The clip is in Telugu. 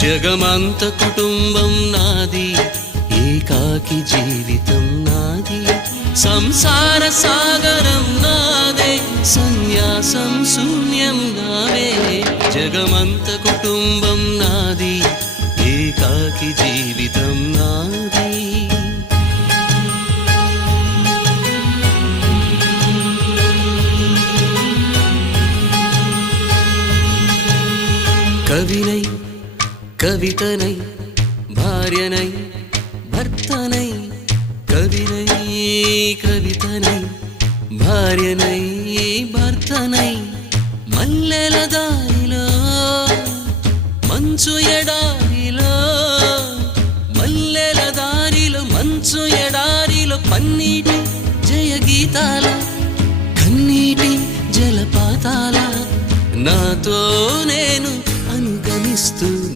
జగమంత కుటుంబం నాది, ఏకాకి జీవితం నాది, సంసార సాగరం నాదే, సన్యాసం శూన్యం నావే. జగమంత కుటుంబం నాది, ఏకాకి జీవితం నాది. కవినై కవితనై భార్యనై భర్తనై, కవినై కవితనై భార్యనై భర్తనై, మల్లెల దారిలో మంచు ఎడారిలో, మల్లెల దారిలో మంచు ఎడారిలో, పన్నీటి జయ గీతాల కన్నీటి జలపాతాల, నాతో నేను అనుగమిస్తూ